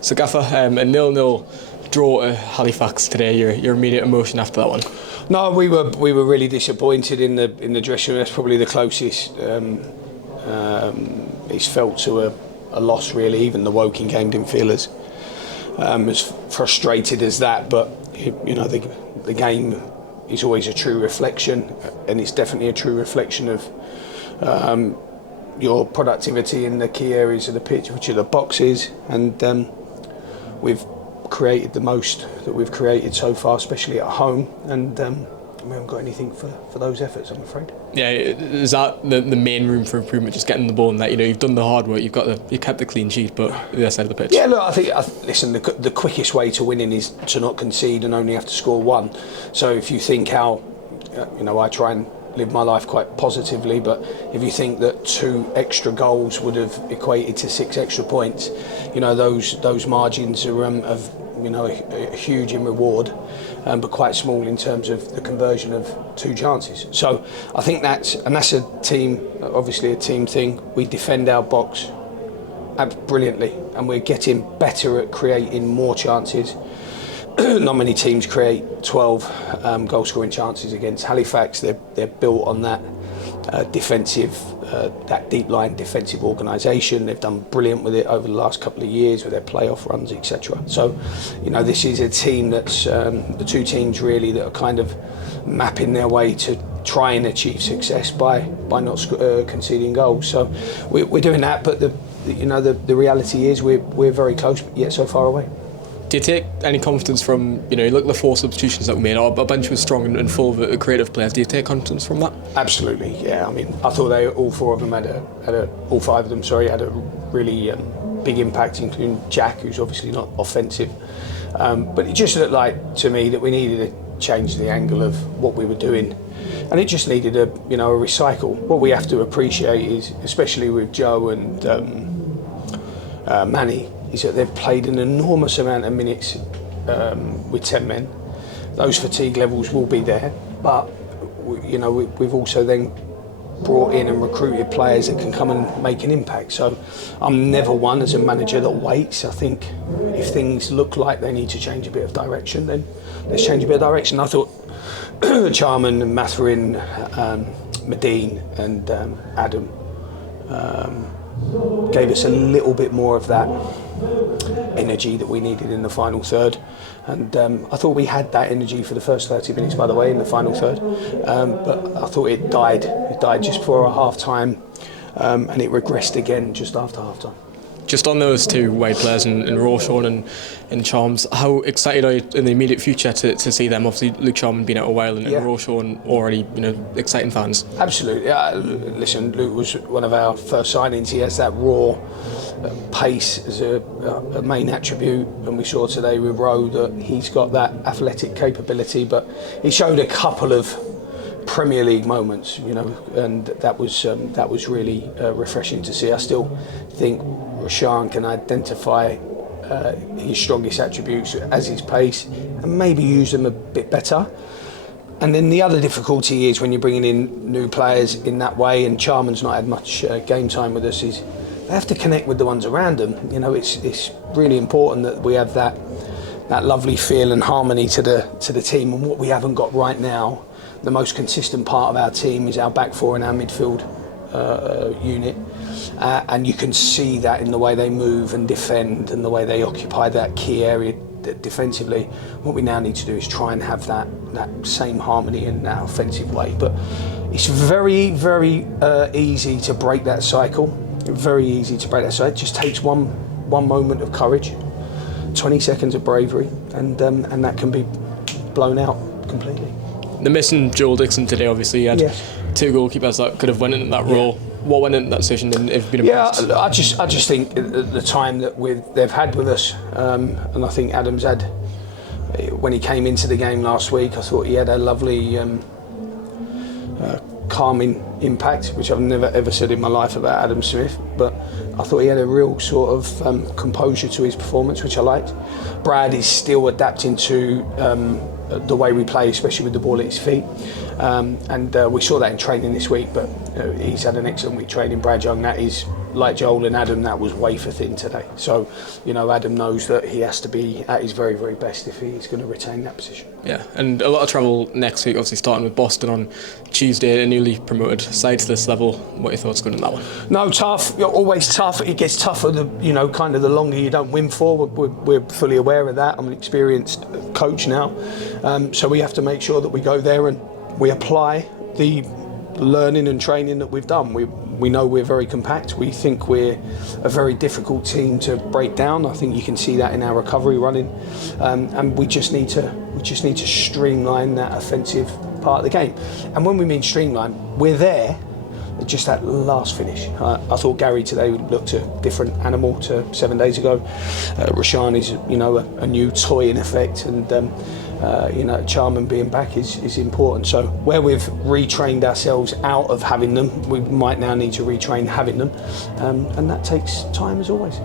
So Gaffer, a 0-0 draw at Halifax today. Your immediate emotion after that one? No, we were really disappointed in the dressing room. That's probably the closest it's felt to a loss, really. Even the Woking game didn't feel as frustrated as that. But the game is always a true reflection, and it's definitely a true reflection of your productivity in the key areas of the pitch, which are the boxes, and we've created the most that we've created so far, especially at home, and we haven't got anything for those efforts, I'm afraid. Yeah, is that the main room for improvement, just getting the ball, and that you've done the hard work, you kept the clean sheet, but the other side of the pitch? Yeah, look, I think listen, the quickest way to winning is to not concede and only have to score one. So if you think how I try and live my life quite positively, but if you think that 2 extra goals would have equated to 6 extra points, those margins are huge in reward, but quite small in terms of the conversion of 2 chances. So I think that's a team, obviously a team thing. We defend our box brilliantly, and we're getting better at creating more chances. Not many teams create 12 goal scoring chances against Halifax. They're built on that defensive, that deep line defensive organisation. They've done brilliant with it over the last couple of years with their playoff runs, etc. So, this is a team that's the 2 teams really that are kind of mapping their way to try and achieve success by not conceding goals. So we're doing that, but the reality is we're very close, but yet so far away. Do you take any confidence from, look at the 4 substitutions that we made? Our bench was strong and full of creative players. Do you take confidence from that? Absolutely, yeah. I mean, I thought all 5 of them had a really big impact, including Jack, who's obviously not offensive. But it just looked like to me that we needed to change the angle of what we were doing, and it just needed a recycle. What we have to appreciate is, especially with Joe and Manny, is that they've played an enormous amount of minutes with 10 men. Those fatigue levels will be there, but we've also then brought in and recruited players that can come and make an impact. So I'm never one as a manager that waits. I think if things look like they need to change a bit of direction, then let's change a bit of direction. I thought Charman and Matherin, Medine and Adam gave us a little bit more of that energy that we needed in the final third, and I thought we had that energy for the first 30 minutes, by the way, in the final third, but I thought it died just before our half time, and it regressed again just after half time. Just on those 2 wide players in Rawshawn and Charms, how excited are you in the immediate future to see them? Obviously, Luke Charman been out a while, and Rawshawn already, exciting fans. Absolutely. Listen, Luke was one of our first signings. He has that raw pace as a main attribute, and we saw today with Rowe that he's got that athletic capability. But he showed a couple of Premier League moments, and that was really refreshing to see. I still think Rashan can identify his strongest attributes as his pace and maybe use them a bit better. And then the other difficulty is when you're bringing in new players in that way, and Charman's not had much game time with us, is they have to connect with the ones around them. It's really important that we have that lovely feel and harmony to the team. And what we haven't got right now, the most consistent part of our team is our back 4 and our midfield unit, and you can see that in the way they move and defend and the way they occupy that key area defensively. What we now need to do is try and have that same harmony in that offensive way, but it's very, very easy to break that cycle. Very easy to break that cycle. It just takes one moment of courage, 20 seconds of bravery, and that can be blown out completely. The missing Joel Dixon today, obviously, he had 2 goalkeepers that could have went into that role. What went into that decision, and if been impressed? Yeah, I just think the time that they've had with us, and I think Adam's had, when he came into the game last week, I thought he had a lovely calming impact, which I've never ever said in my life about Adam Smith, but I thought he had a real sort of composure to his performance, which I liked. Brad is still adapting to the way we play, especially with the ball at his feet, and we saw that in training this week, but he's had an excellent week training. Brad Young, that is like Joel and Adam, that was wafer thin today. So, Adam knows that he has to be at his very, very best if he's going to retain that position. Yeah, and a lot of travel next week, obviously starting with Boston on Tuesday, a newly promoted side to this level. What are your thoughts going on that one? No, tough. You're always tough. It gets tougher, kind of the longer you don't win for. We're fully aware of that. I'm an experienced coach now. So we have to make sure that we go there and we apply the learning and training that we've done. We know we're very compact. We think we're a very difficult team to break down. I think you can see that in our recovery running, and we just need to streamline that offensive part of the game. And when we mean streamline, we're there. Just that last finish. I thought Gary today looked a different animal to 7 days ago. Rashan is, a new toy in effect, and Charman being back is important. So where we've retrained ourselves out of having them, we might now need to retrain having them, and that takes time as always.